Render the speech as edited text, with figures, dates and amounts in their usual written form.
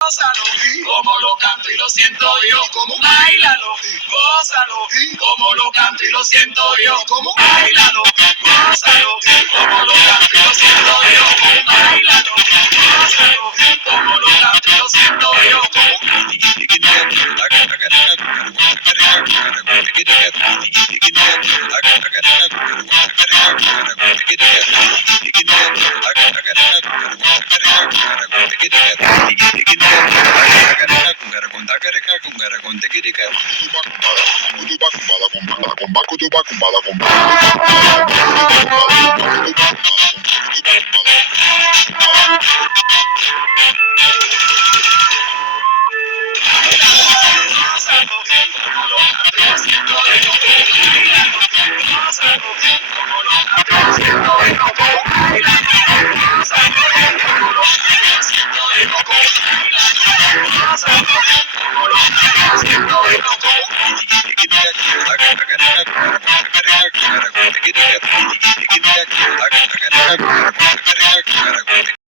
Gózalo, como lo canto y lo siento yo, como bailalo, gózalo, como lo canto y lo siento yo, como bailalo, gózalo, como lo canto y lo siento yo, como bailalo, gózalo, como lo canto y lo siento yo, como